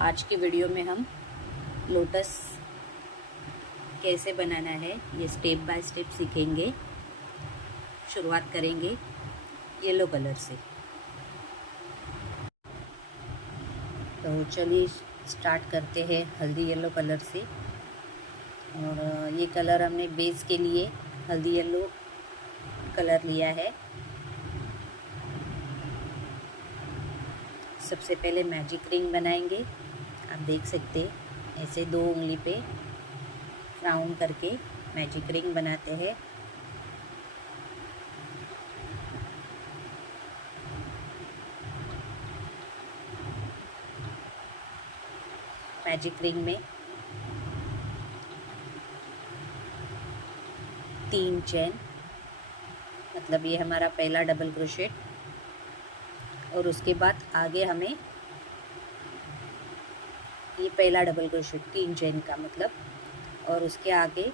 आज की वीडियो में हम लोटस कैसे बनाना है ये स्टेप बाय स्टेप सीखेंगे। शुरुआत करेंगे येलो कलर से। तो चलिए स्टार्ट करते हैं हल्दी येलो कलर से। और ये कलर हमने बेस के लिए हल्दी येलो कलर लिया है। सबसे पहले मैजिक रिंग बनाएंगे। आप देख सकते हैं ऐसे 2 उंगली पे राउंड करके मैजिक रिंग बनाते हैं। मैजिक रिंग में 3 चेन, मतलब ये हमारा पहला डबल क्रोशेट। और उसके बाद आगे हमें ये पहला डबल क्रोशेट 3 चेन का मतलब, और उसके आगे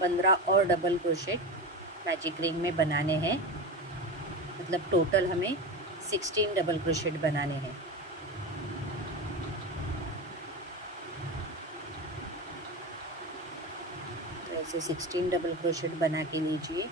15 और डबल क्रोशेट मैजिक रिंग में बनाने हैं। मतलब टोटल हमें 16 डबल क्रोशेट बनाने हैं। तो ऐसे 16 डबल क्रोशेट बना के लीजिए।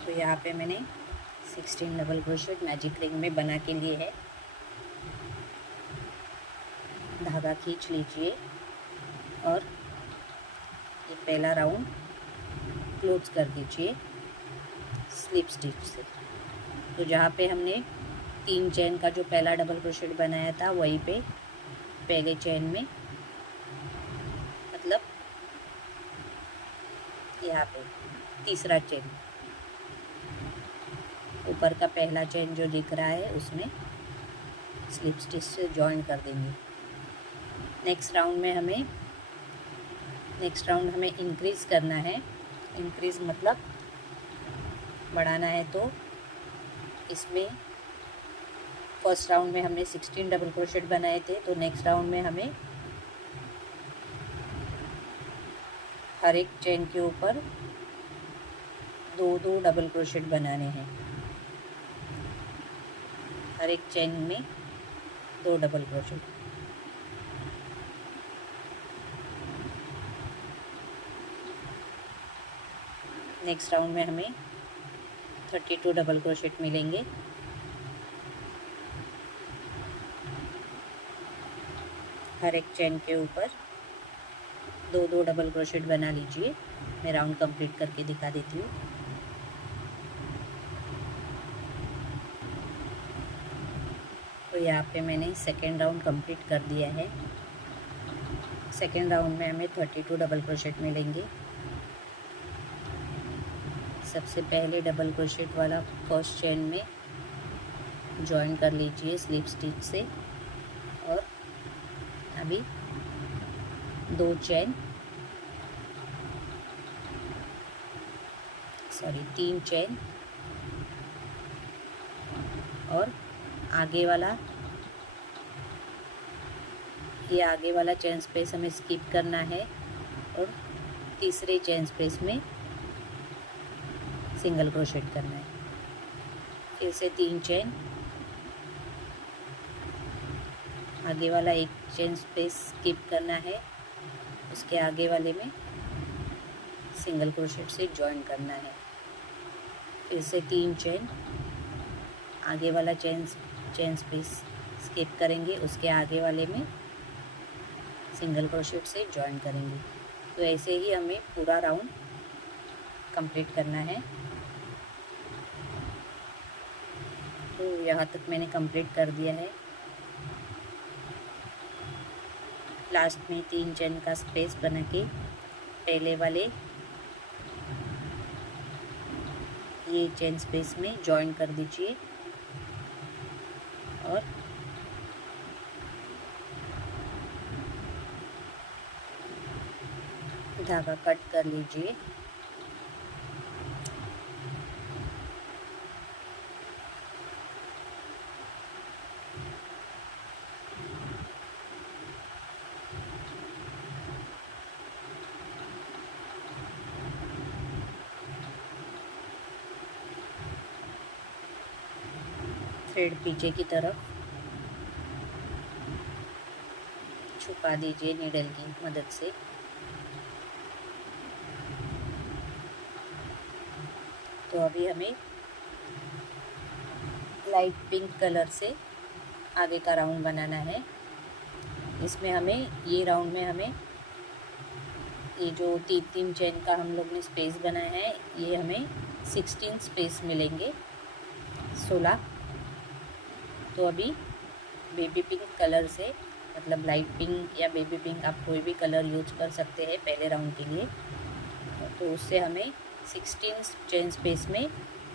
तो यहाँ पे मैंने 16 डबल क्रोशेट मैजिक रिंग में बना के लिए है। धागा खींच लीजिए और ये पहला राउंड क्लोज कर दीजिए स्लिप स्टिच से। तो जहाँ पे हमने 3 चेन का जो पहला डबल क्रोशेट बनाया था वहीं पे पहले चेन में, मतलब यहाँ पे तीसरा चेन, ऊपर का पहला चेन जो दिख रहा है उसमें स्लिप स्टिच से जॉइन कर देंगे। नेक्स्ट राउंड हमें इंक्रीज़ करना है। इंक्रीज़ मतलब बढ़ाना है। तो इसमें फर्स्ट राउंड में हमने 16 डबल क्रोशेट बनाए थे, तो नेक्स्ट राउंड में हमें हर एक चेन के ऊपर 2 डबल क्रोशेट बनाने हैं। हर एक चेन में 2 डबल क्रोशेट। नेक्स्ट राउंड में हमें 32 डबल क्रोशेट मिलेंगे। हर एक चेन के ऊपर 2 डबल क्रोशेट बना लीजिए। मैं राउंड कंप्लीट करके दिखा देती हूँ। तो यहाँ पे मैंने सेकेंड राउंड कंप्लीट कर दिया है। सेकेंड राउंड में हमें 32 डबल क्रोशेट मिलेंगे। सबसे पहले डबल क्रोशेट वाला फर्स्ट चेन में जॉइन कर लीजिए स्लिप स्टिच से। और अभी 3 चेन और आगे वाला चेन स्पेस हमें स्किप करना है और तीसरे चेन स्पेस में सिंगल क्रोशेट करना है। फिर से 3 चेन, आगे वाला एक चेन स्पेस स्किप करना है, उसके आगे वाले में सिंगल क्रोशेट से जॉइन करना है। फिर से 3 चेन, आगे वाला चेन स्पेस स्किप करेंगे, उसके आगे वाले में सिंगल क्रोशेट से जॉइन करेंगे। तो ऐसे ही हमें पूरा राउंड कंप्लीट करना है। तो यहाँ तक मैंने कंप्लीट कर दिया है। लास्ट में 3 चेन का स्पेस बना के पहले वाले ये चेन स्पेस में जॉइन कर दीजिए और धागा कट कर लीजिए। थ्रेड पीछे की तरफ छुपा दीजिए नीडल की मदद से। तो अभी हमें लाइट पिंक कलर से आगे का राउंड बनाना है। इसमें हमें ये राउंड में हमें ये जो 3 चेन का हम लोग ने स्पेस बनाया है, ये हमें 16 स्पेस मिलेंगे, 16। तो अभी बेबी पिंक कलर से, मतलब लाइट पिंक या बेबी पिंक, आप कोई भी कलर यूज कर सकते हैं पहले राउंड के लिए। तो उससे हमें 16 चेन स्पेस में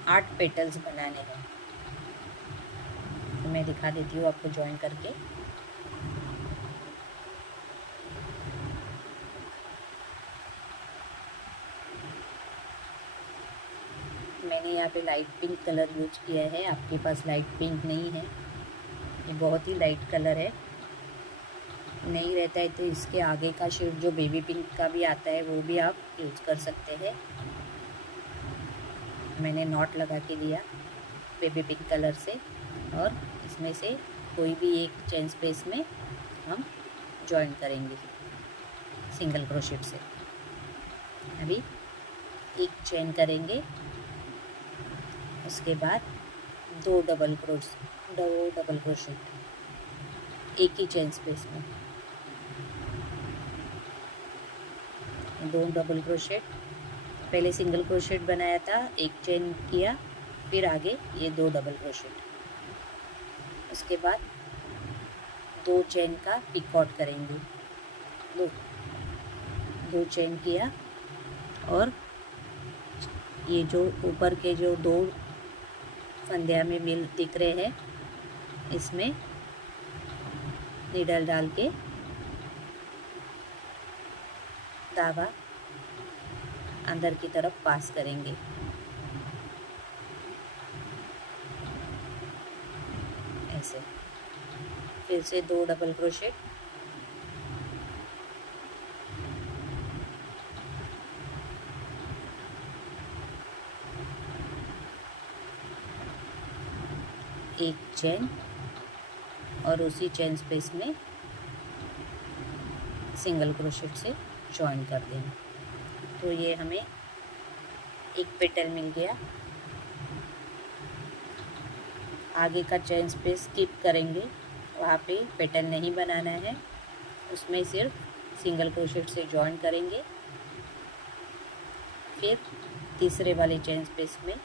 8 पेटल्स बनाने हैं। तो मैं दिखा देती हूँ आपको जॉइन करके। मैंने यहाँ पे लाइट पिंक कलर यूज किया है, आपके पास लाइट पिंक नहीं है, ये बहुत ही लाइट कलर है, नहीं रहता है तो इसके आगे का शेड जो बेबी पिंक का भी आता है वो भी आप यूज़ कर सकते हैं। मैंने नॉट लगा के लिया बेबी पिंक कलर से, और इसमें से कोई भी एक चेन स्पेस में हम जॉइन करेंगे सिंगल क्रोशेट से। अभी एक चेन करेंगे, उसके बाद 2 डबल क्रोशेट एक ही चेन स्पेस में, 2 डबल क्रोशेट। पहले सिंगल क्रोशेट बनाया था, एक चेन किया, फिर आगे ये 2 डबल क्रोशेट। उसके बाद 2 चेन का पिकॉट करेंगे, 2 चेन किया, और ये जो ऊपर के जो 2 फंदिया में मिल दिख रहे हैं, इसमें नीडल डाल के धागा अंदर की तरफ पास करेंगे। ऐसे फिर से 2 डबल क्रोशेट, एक चेन, और उसी चेन स्पेस में सिंगल क्रोशेट से जॉइन कर देना। तो ये हमें एक पेटल मिल गया। आगे का चेन स्पेस स्किप करेंगे, वहाँ पे पेटल नहीं बनाना है, उसमें सिर्फ सिंगल क्रोशेट से जॉइन करेंगे। फिर तीसरे वाले चेन स्पेस में,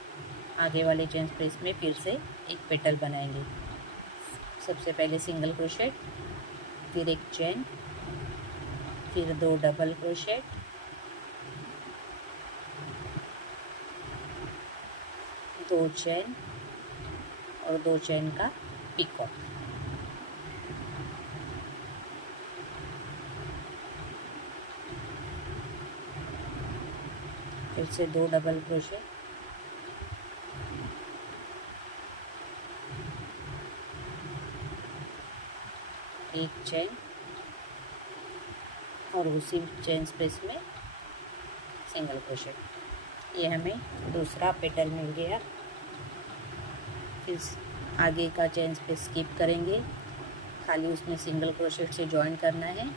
आगे वाले चेन स्पेस में फिर से एक पेटल बनाएंगे। सबसे पहले सिंगल क्रोशेट, फिर एक चेन, फिर 2 डबल क्रोशेट, दो चेन और 2 चेन का पिकॉट। फिर से 2 डबल क्रोशेट, एक चेन, और उसी चेन स्पेस में सिंगल क्रोशेट। ये हमें दूसरा पेटल मिल गया। फिर आगे का चेन स्पेस स्किप करेंगे, खाली उसमें सिंगल क्रोशेट से जॉइन करना है,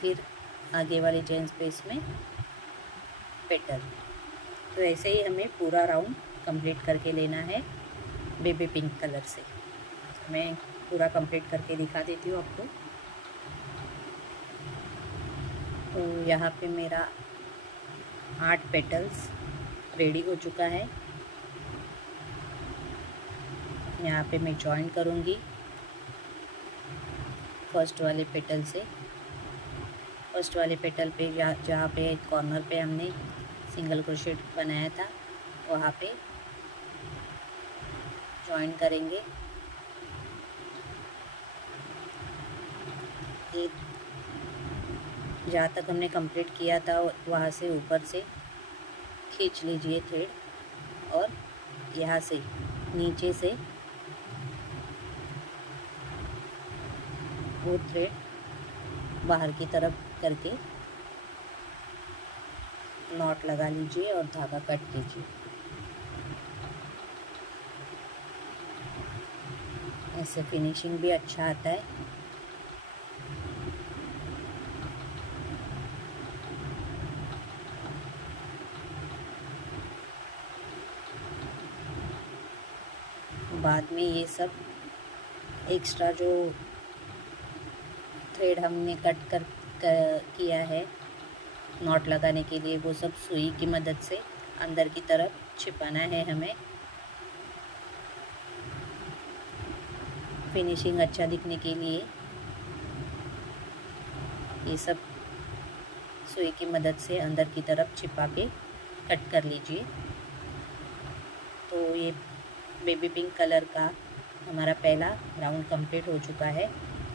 फिर आगे वाले चेन स्पेस में पेटल। तो ऐसे ही हमें पूरा राउंड कंप्लीट करके लेना है बेबी पिंक कलर से। मैं पूरा कंप्लीट करके दिखा देती हूँ आपको। तो यहाँ पे मेरा 8 पेटल्स रेडी हो चुका है। यहाँ पे मैं जॉइन करूँगी फर्स्ट वाले पेटल से। फर्स्ट वाले पेटल पे जहाँ पे कॉर्नर पे हमने सिंगल क्रोशेट बनाया था वहाँ पे जॉइन करेंगे। ये जहाँ तक हमने कंप्लीट किया था वहाँ से ऊपर से खींच लीजिए थ्रेड और यहाँ से नीचे से वो थ्रेड बाहर की तरफ करके नॉट लगा लीजिए और धागा कट कीजिए। ऐसे फिनिशिंग भी अच्छा आता है। बाद में ये सब एक्स्ट्रा जो थ्रेड हमने कट कर किया है नॉट लगाने के लिए, वो सब सुई की मदद से अंदर की तरफ छिपाना है हमें। फिनिशिंग अच्छा दिखने के लिए ये सब सुई की मदद से अंदर की तरफ छिपा के कट कर लीजिए। तो ये बेबी पिंक कलर का हमारा पहला राउंड कंप्लीट हो चुका है।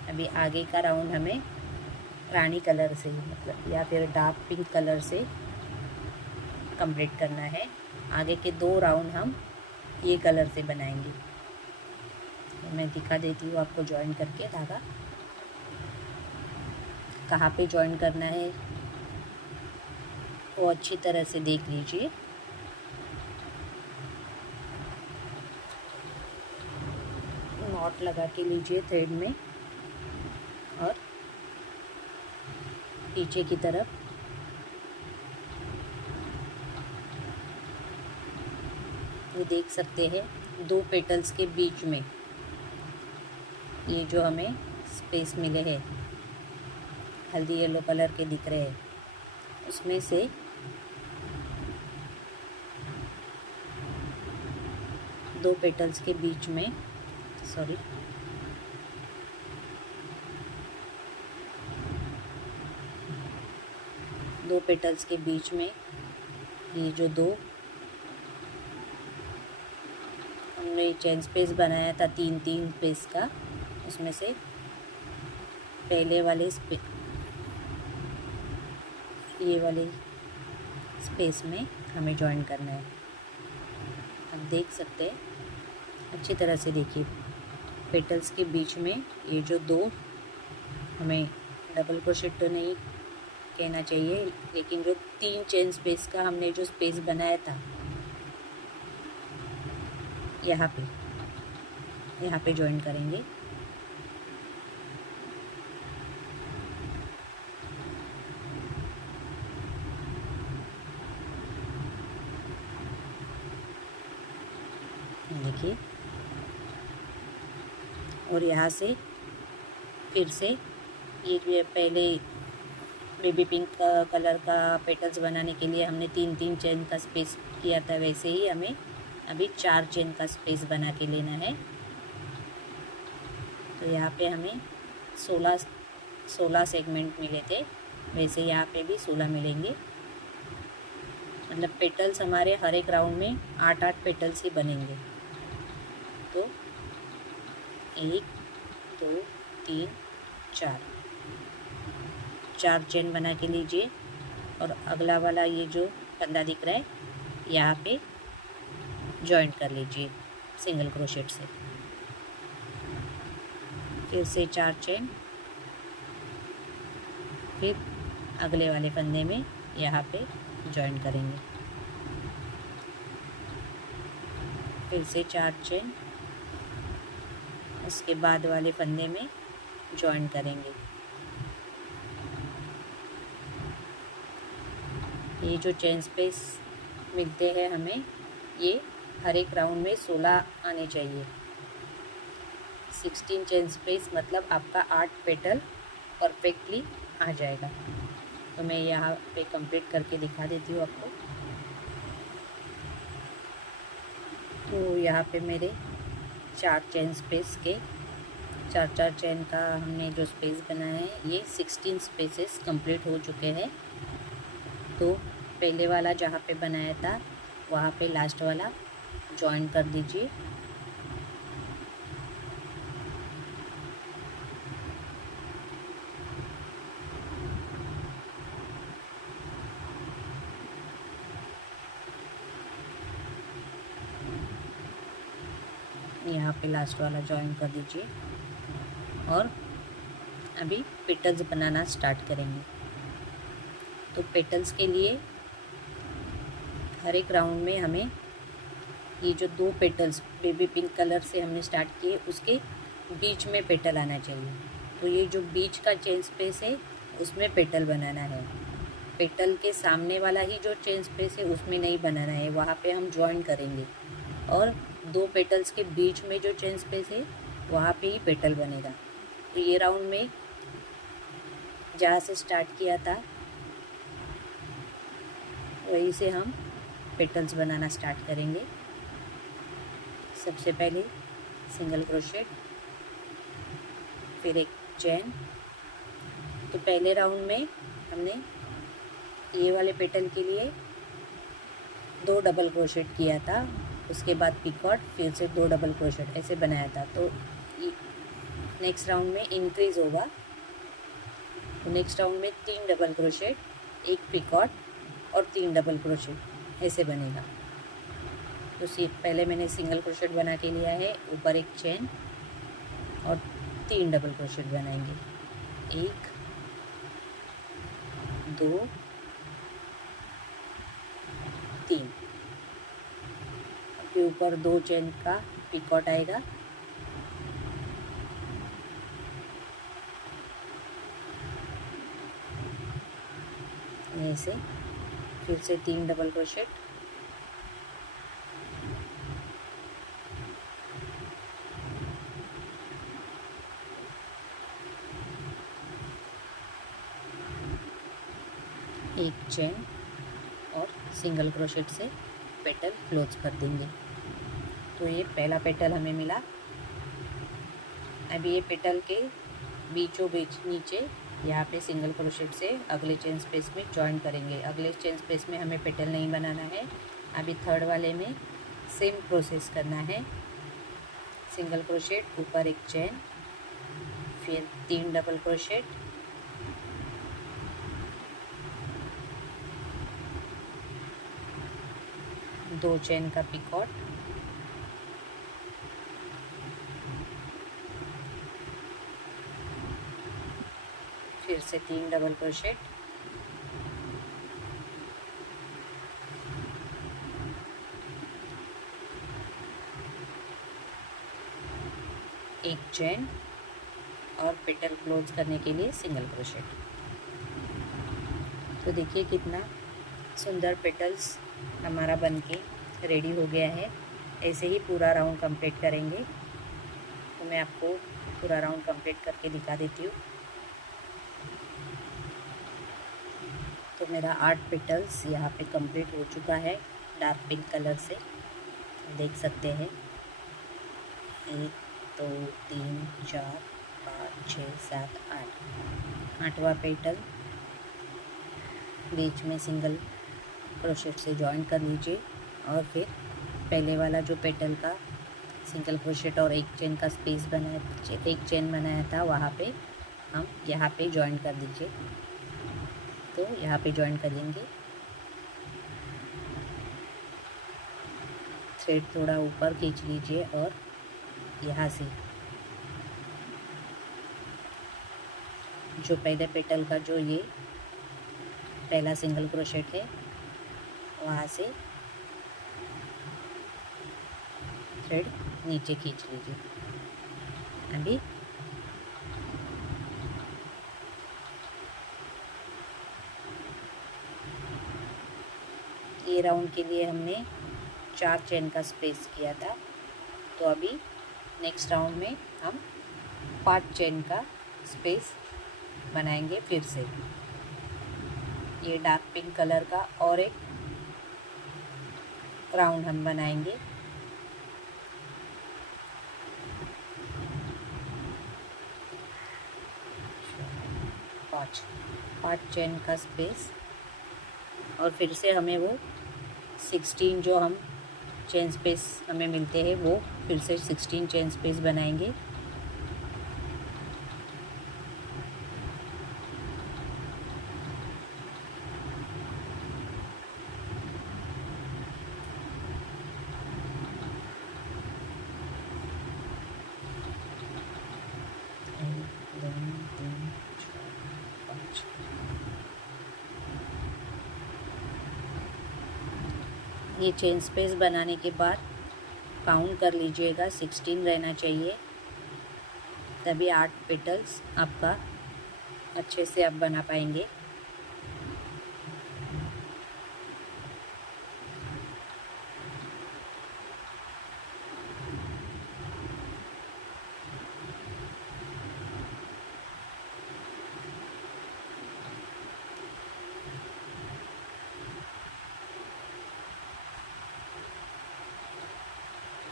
अभी आगे का राउंड हमें रानी कलर से मतलब या फिर डार्क पिंक कलर से कंप्लीट करना है। आगे के 2 राउंड हम ये कलर से बनाएंगे। तो मैं दिखा देती हूँ आपको जॉइन करके धागा कहाँ पे जॉइन करना है वो अच्छी तरह से देख लीजिए। नॉट लगा के लीजिए थ्रेड में और पीछे की तरफ ये देख सकते हैं 2 पेटल्स के बीच में ये जो हमें स्पेस मिले हैं हल्दी येलो कलर के दिख रहे हैं, उसमें से दो पेटल्स के बीच में दो पेटल्स के बीच में ये जो 2 हमने चेन स्पेस बनाया था 3-3 स्पेस का, उसमें से पहले वाले ये वाले स्पेस में हमें जॉइन करना है। आप देख सकते हैं, अच्छी तरह से देखिए पेटल्स के बीच में ये जो 2 हमें डबल क्रोशेट तो नहीं कहना चाहिए, लेकिन जो 3 चेन स्पेस का हमने जो स्पेस बनाया था यहाँ पे जॉइन करेंगे। देखिए और यहाँ से फिर से ये पहले बेबी पिंक कलर का पेटल्स बनाने के लिए हमने 3-3 चेन का स्पेस किया था, वैसे ही हमें अभी 4 चेन का स्पेस बना के लेना है। तो यहाँ पे हमें 16 सेगमेंट मिले थे, वैसे यहाँ पे भी 16 मिलेंगे। मतलब पेटल्स हमारे हर एक राउंड में 8-8 पेटल्स ही बनेंगे। तो 1 2 3 4 चेन बना के लीजिए और अगला वाला ये जो फंदा दिख रहा है यहाँ पे जॉइन कर लीजिए सिंगल क्रोशेट से। फिर से 4 चेन, फिर अगले वाले फंदे में यहाँ पे जॉइन करेंगे, फिर से 4 चेन, उसके बाद वाले फंदे में जॉइन करेंगे। ये जो चेन स्पेस मिलते हैं हमें, ये हर एक राउंड में 16 आने चाहिए। 16 चेन स्पेस मतलब आपका 8 पेटल परफेक्टली आ जाएगा। तो मैं यहाँ पे कंप्लीट करके दिखा देती हूँ आपको। तो यहाँ पे मेरे 4 चेन स्पेस के 4 चेन का हमने जो स्पेस बनाया है ये 16 स्पेसेस कंप्लीट हो चुके हैं। तो पहले वाला जहाँ पे बनाया था वहाँ पे लास्ट वाला जॉइन कर दीजिए। यहाँ पे लास्ट वाला जॉइन कर दीजिए और अभी पेटल्स बनाना स्टार्ट करेंगे। तो पेटल्स के लिए हर एक राउंड में हमें ये जो 2 पेटल्स बेबी पिंक कलर से हमने स्टार्ट किए उसके बीच में पेटल आना चाहिए। तो ये जो बीच का चेन स्पेस है उसमें पेटल बनाना है। पेटल के सामने वाला ही जो चेन स्पेस है उसमें नहीं बनाना है, वहाँ पे हम जॉइन करेंगे। और 2 पेटल्स के बीच में जो चेन स्पेस है वहाँ पे ही पेटल बनेगा। तो ये राउंड में जहाँ से स्टार्ट किया था वहीं से हम पेटल्स बनाना स्टार्ट करेंगे। सबसे पहले सिंगल क्रोशेट, फिर एक चेन। तो पहले राउंड में हमने ये वाले पेटल के लिए 2 डबल क्रोशेट किया था, उसके बाद पिकॉट, फिर से 2 डबल क्रोशेट ऐसे बनाया था। तो नेक्स्ट राउंड में इंक्रीज़ होगा। तो नेक्स्ट राउंड में 3 डबल क्रोशेट, 1 पिकॉट और 3 डबल क्रोशेट ऐसे बनेगा। तो पहले मैंने सिंगल क्रोशेट बना के लिया है, ऊपर एक चेन और 3 डबल क्रोशेट बनाएंगे। 1 2 3। के ऊपर 2 चेन का पिकॉट आएगा। ऐसे फिर से 3 डबल क्रोशेट, एक चेन और सिंगल क्रोशेट से पेटल क्लोज कर देंगे। तो ये पहला पेटल हमें मिला। अभी ये पेटल के बीचों बीच नीचे यहाँ पे सिंगल क्रोशेट से अगले चेन स्पेस में जॉइन करेंगे। अगले चेन स्पेस में हमें पेटल नहीं बनाना है। अभी थर्ड वाले में सेम प्रोसेस करना है। सिंगल क्रोशेट, ऊपर एक चेन, फिर 3 डबल क्रोशेट, दो चेन का पिकॉट, फिर से 3 डबल क्रोशेट, एक चेन और पेटल क्लोज करने के लिए सिंगल क्रोशेट। तो देखिए कितना सुंदर पेटल्स हमारा बनके रेडी हो गया है। ऐसे ही पूरा राउंड कंप्लीट करेंगे। तो मैं आपको पूरा राउंड कंप्लीट करके दिखा देती हूँ। तो मेरा 8 पेटल्स यहाँ पे कंप्लीट हो चुका है डार्क पिंक कलर से, देख सकते हैं। 1 2 3 4 5 6 7 8, 8वां पेटल बीच में सिंगल क्रोशेट से जॉइन कर लीजिए और फिर पहले वाला जो पेटल का सिंगल क्रोशेट और एक चेन का स्पेस बनाया, एक चेन बनाया था, वहाँ पे हम यहाँ पे जॉइन कर दीजिए। तो यहाँ पे जॉइन करेंगे। थ्रेड थोड़ा ऊपर खींच लीजिए और यहाँ से जो पहले पेटल का जो ये पहला सिंगल क्रोशेट है वहाँ से थ्रेड नीचे खींच लीजिए। अभी ये राउंड के लिए हमने 4 चेन का स्पेस किया था। तो अभी नेक्स्ट राउंड में हम 5 चेन का स्पेस बनाएंगे फिर से। ये डार्क पिंक कलर का और एक राउंड हम बनाएंगे। पाँच चेन का स्पेस, और फिर से हमें वो 16 जो हम चेन स्पेस हमें मिलते हैं वो फिर से 16 चेन स्पेस बनाएंगे। ये चेन स्पेस बनाने के बाद काउंट कर लीजिएगा, 16 रहना चाहिए, तभी 8 पेटल्स आपका अच्छे से आप बना पाएंगे।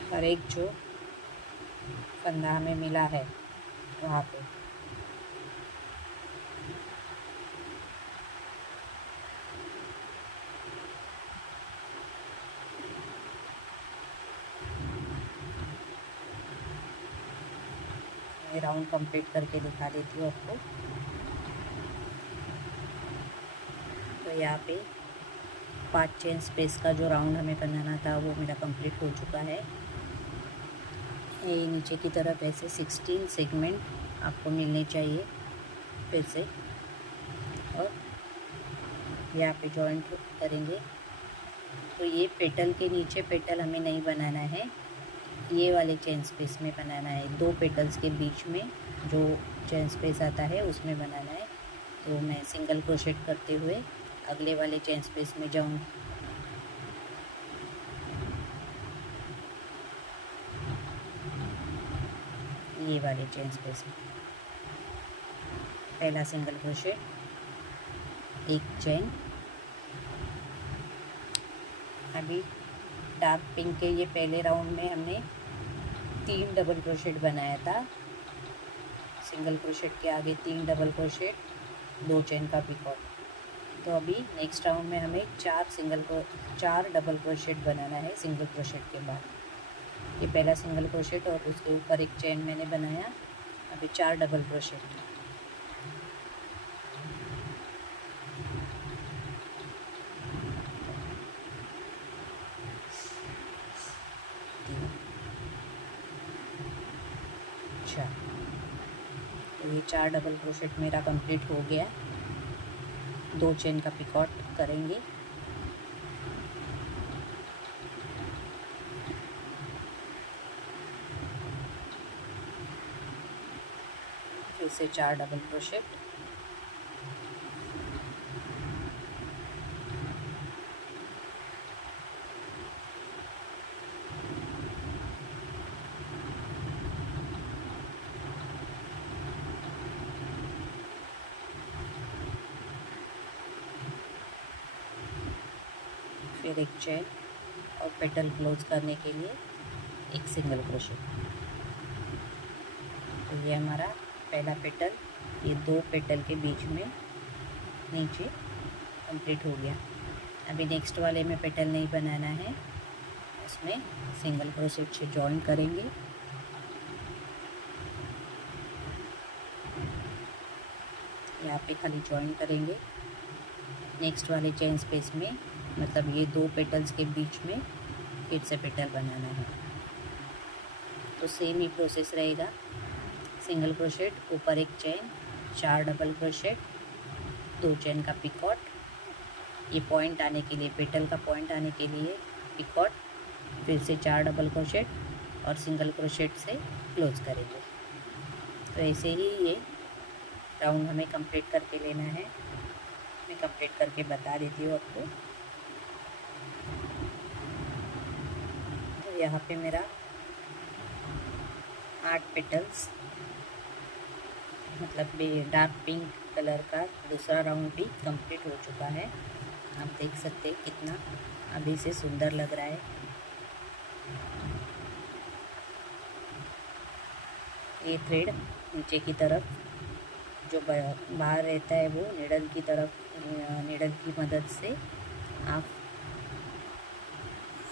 हर एक जो फंदा हमें मिला है वहाँ पे मैं राउंड कंप्लीट करके दिखा देती हूँ आपको। तो यहाँ पे 5 चेन स्पेस का जो राउंड हमें बनाना था वो मेरा कंप्लीट हो चुका है। ये नीचे की तरफ ऐसे 16 सेगमेंट आपको मिलने चाहिए फिर से, और यहाँ पे जॉइंट करेंगे। तो ये पेटल के नीचे पेटल हमें नहीं बनाना है, ये वाले चेन स्पेस में बनाना है। 2 पेटल्स के बीच में जो चेन स्पेस आता है उसमें बनाना है। तो मैं सिंगल क्रोशेट करते हुए अगले वाले चेन स्पेस में जाऊँगी। ये वाले चेन स्पेस में पहला सिंगल क्रोशेट, एक चेन। अभी डार्क पिंक के ये पहले राउंड में हमने 3 डबल क्रोशेट बनाया था। सिंगल क्रोशेट के आगे 3 डबल क्रोशेट, 2 चेन का पिकॉट। तो अभी नेक्स्ट राउंड में हमें 4 डबल क्रोशेट बनाना है सिंगल क्रोशेट के बाद। ये पहला सिंगल क्रोशेट और उसके ऊपर एक चेन मैंने बनाया। अभी 4 डबल क्रोशेट। अच्छा, तो ये 4 डबल क्रोशेट मेरा कंप्लीट हो गया। 2 चेन का पिकॉट करेंगे। फिर से 4 डबल क्रोशेट, फिर एक चेन और पेटल क्लोज करने के लिए एक सिंगल क्रोशेट। तो ये हमारा पहला पेटल, ये 2 पेटल के बीच में नीचे कंप्लीट हो गया। अभी नेक्स्ट वाले में पेटल नहीं बनाना है, उसमें सिंगल क्रोशेट से जॉइन करेंगे। यहाँ पे खाली जॉइन करेंगे। नेक्स्ट वाले चेन स्पेस में, मतलब ये 2 पेटल्स के बीच में फिर से पेटल बनाना है। तो सेम ही प्रोसेस रहेगा। सिंगल क्रोशेट, ऊपर एक चेन, 4 डबल क्रोशेट, 2 चेन का पिकॉट। ये पॉइंट आने के लिए, पेटल का पॉइंट आने के लिए पिकॉट, फिर से 4 डबल क्रोशेट और सिंगल क्रोशेट से क्लोज करेंगे। तो ऐसे ही ये राउंड हमें कंप्लीट करके लेना है। मैं कंप्लीट करके बता देती हूँ आपको। तो यहाँ पे मेरा 8 पेटल्स, मतलब ये डार्क पिंक कलर का दूसरा राउंड भी कंप्लीट हो चुका है। आप देख सकते हैं कितना अभी से सुंदर लग रहा है। ये थ्रेड नीचे की तरफ जो बाहर रहता है वो नीडल की तरफ, नीडल की मदद से आप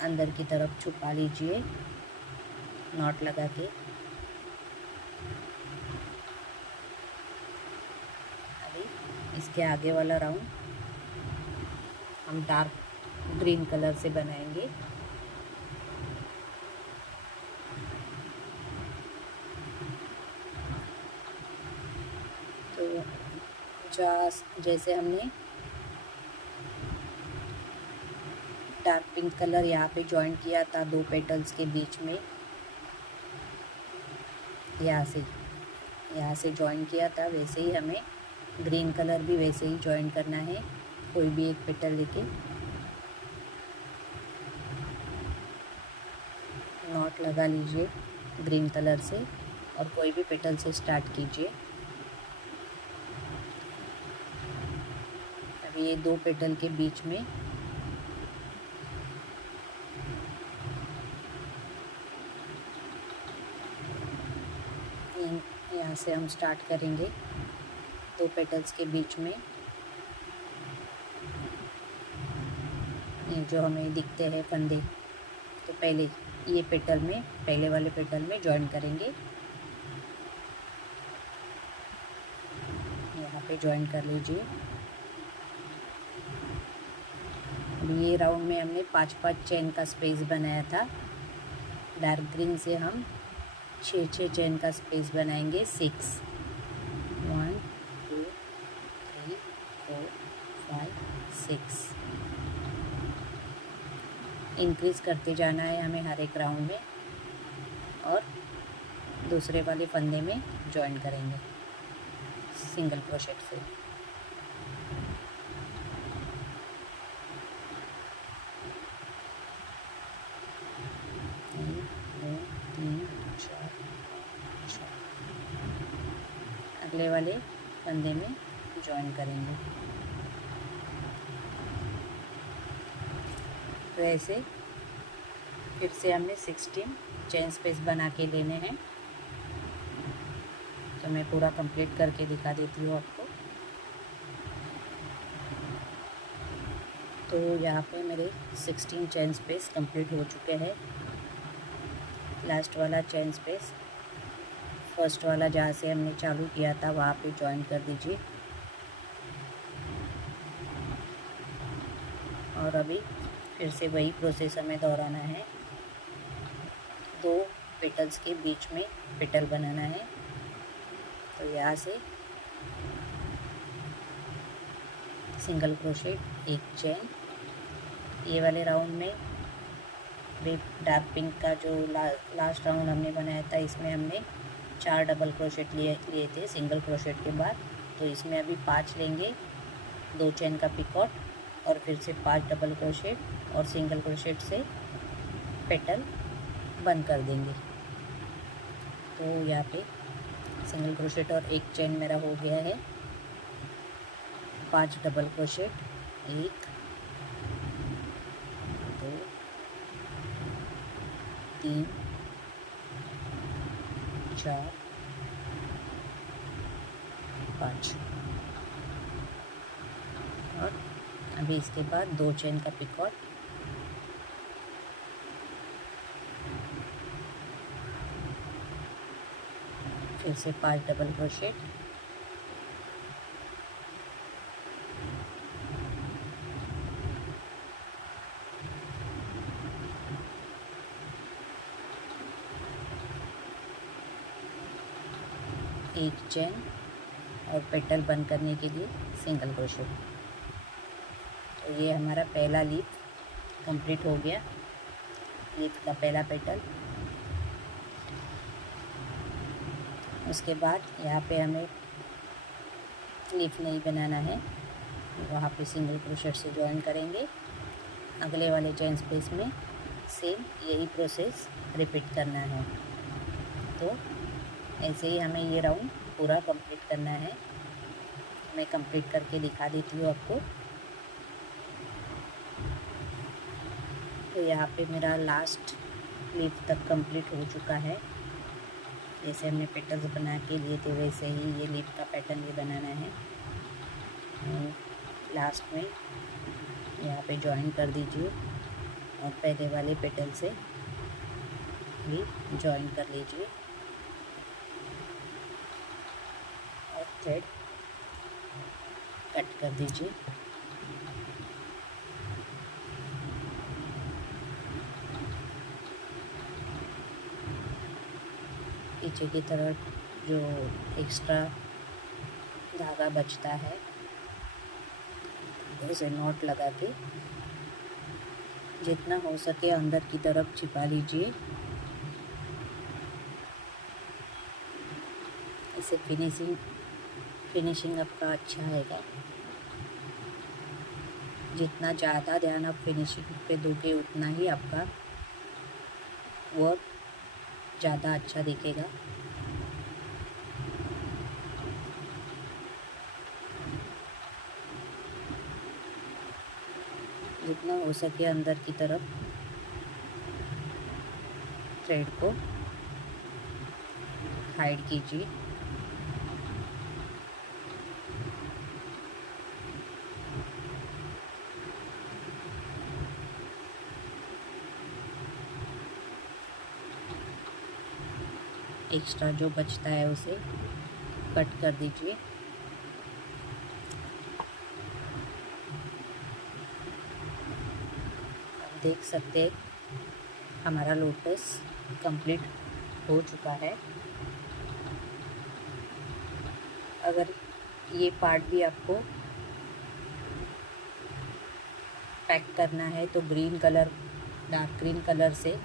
अंदर की तरफ छुपा लीजिए नॉट लगा के। अभी इसके आगे वाला राउंड हम डार्क ग्रीन कलर से बनाएंगे। तो जैसे हमने डार्क पिंक कलर यहाँ पे जॉइन किया था 2 पेटल्स के बीच में, यहाँ से जॉइन किया था, वैसे ही हमें ग्रीन कलर भी वैसे ही जॉइन करना है। कोई भी एक पेटल लेके नॉट लगा लीजिए ग्रीन कलर से और कोई भी पेटल से स्टार्ट कीजिए। अभी ये 2 पेटल के बीच में यहाँ से हम स्टार्ट करेंगे 2 पेटल्स के बीच में। ये जो हमें दिखते हैं फंदे, तो पहले ये पेटल में, पहले वाले पेटल में जॉइन करेंगे। यहाँ पे जॉइन कर लीजिए। अभी ये राउंड में हमने 5-5 चेन का स्पेस बनाया था। डार्क ग्रीन से हम 6-6 चेन का स्पेस बनाएंगे। 6 1 2 3 4 5 6 इंक्रीज़ करते जाना है हमें हर एक राउंड में, और दूसरे वाले फंदे में जॉइन करेंगे सिंगल क्रोशेट से। 1 2 3 4 5 अगले वाले फंदे में जॉइन करेंगे। तो ऐसे फिर से हमने 16 चेन स्पेस बना के लेने हैं। तो मैं पूरा कंप्लीट करके दिखा देती हूँ आपको। तो यहाँ पे मेरे 16 चेन स्पेस कंप्लीट हो चुके हैं। लास्ट वाला चेन स्पेस फर्स्ट वाला जहाँ से हमने चालू किया था वहाँ पे जॉइन कर दीजिए। और अभी फिर से वही प्रोसेस हमें दोहराना है। 2 पेटल्स के बीच में पेटल बनाना है। तो यहाँ से सिंगल क्रोशेट, 1 चेन। ये वाले राउंड में भी डार्क पिंक का जो लास्ट राउंड हमने बनाया था, इसमें हमने 4 डबल क्रोशेट लिए थे सिंगल क्रोशेट के बाद। तो इसमें अभी 5 लेंगे, 2 चेन का पिकॉट और फिर से 5 डबल क्रोशेट और सिंगल क्रोशेट से पेटल बंद कर देंगे। तो यहाँ पे सिंगल क्रोशेट और 1 चेन मेरा हो गया है। 5 डबल क्रोशेट, 1 2 3 4 5 और अभी इसके बाद 2 चेन का पिकॉट, फिर से 5 डबल क्रोशेट, एक चेन और पेटल बंद करने के लिए सिंगल क्रोशेट। तो ये हमारा पहला लीफ कंप्लीट हो गया, लीफ का पहला पेटल। उसके बाद यहाँ पे हमें लीफ नहीं बनाना है, वहाँ पे सिंगल क्रोशेट से जॉइन करेंगे। अगले वाले चेन स्पेस में सेम यही प्रोसेस रिपीट करना है। तो ऐसे ही हमें ये राउंड पूरा कंप्लीट करना है। मैं कंप्लीट करके दिखा देती हूँ आपको। तो यहाँ पे मेरा लास्ट लीफ तक कंप्लीट हो चुका है। जैसे हमने पेटल्स बना के लिए थे वैसे ही ये लीफ का पैटर्न भी बनाना है। लास्ट में यहाँ पे जॉइन कर दीजिए और पहले वाले पेटल से भी जॉइन कर लीजिए और थ्रेड कट कर दीजिए। पीछे की तरफ जो एक्स्ट्रा धागा बचता है उसे नॉट लगा के जितना हो सके अंदर की तरफ छिपा लीजिए। इससे फिनिशिंग आपका अच्छा आएगा। जितना ज़्यादा ध्यान आप फिनिशिंग पे दोगे उतना ही आपका वर्क ज़्यादा अच्छा दिखेगा। जितना हो सके अंदर की तरफ थ्रेड को हाइड कीजिए। एक्स्ट्रा जो बचता है उसे कट कर दीजिए। आप देख सकते हैं हमारा लोटस कंप्लीट हो चुका है। अगर ये पार्ट भी आपको पैक करना है तो green colour, dark green colour से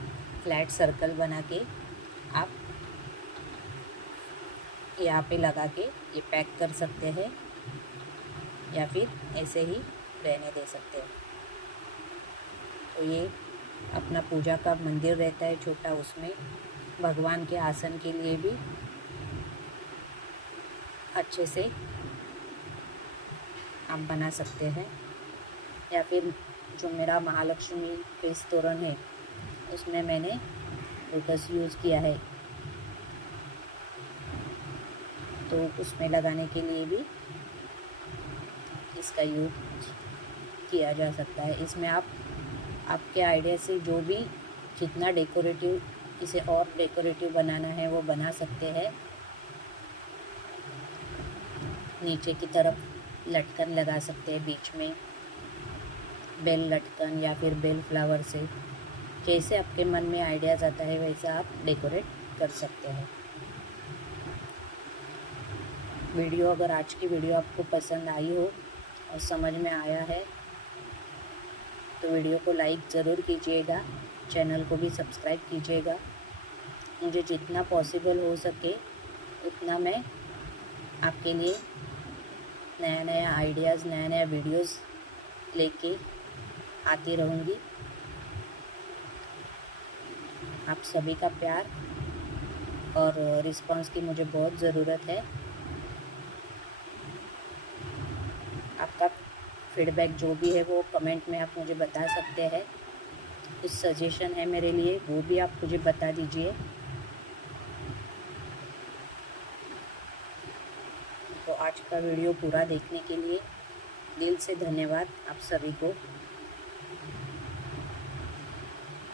फ्लैट सर्कल बना के आप यहाँ पे लगा के ये पैक कर सकते हैं या फिर ऐसे ही रहने दे सकते हैं। तो ये अपना पूजा का मंदिर रहता है छोटा, उसमें भगवान के आसन के लिए भी अच्छे से आप बना सकते हैं। या फिर जो मेरा महालक्ष्मी फेस तोरण है उसमें मैंने लोटस यूज़ किया है, तो उसमें लगाने के लिए भी इसका यूज़ किया जा सकता है। इसमें आप आपके आइडिया से जो भी जितना डेकोरेटिव, इसे और डेकोरेटिव बनाना है वो बना सकते हैं। नीचे की तरफ लटकन लगा सकते हैं, बीच में बेल लटकन या फिर बेल फ्लावर से, जैसे आपके मन में आइडियाज़ आता है वैसा आप डेकोरेट कर सकते हैं। वीडियो, अगर आज की वीडियो आपको पसंद आई हो और समझ में आया है तो वीडियो को लाइक ज़रूर कीजिएगा, चैनल को भी सब्सक्राइब कीजिएगा। मुझे जितना पॉसिबल हो सके उतना मैं आपके लिए नया नया आइडियाज़, नया नया वीडियोज़ लेके आती रहूँगी। आप सभी का प्यार और रिस्पांस की मुझे बहुत ज़रूरत है। आपका फीडबैक जो भी है वो कमेंट में आप मुझे बता सकते हैं। कुछ सजेशन है मेरे लिए वो भी आप मुझे बता दीजिए। तो आज का वीडियो पूरा देखने के लिए दिल से धन्यवाद आप सभी को।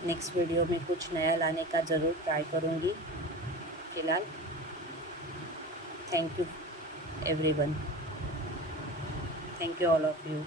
नेक्स्ट वीडियो में कुछ नया लाने का ज़रूर ट्राई करूँगी। फिलहाल thank you everyone, thank you all of you.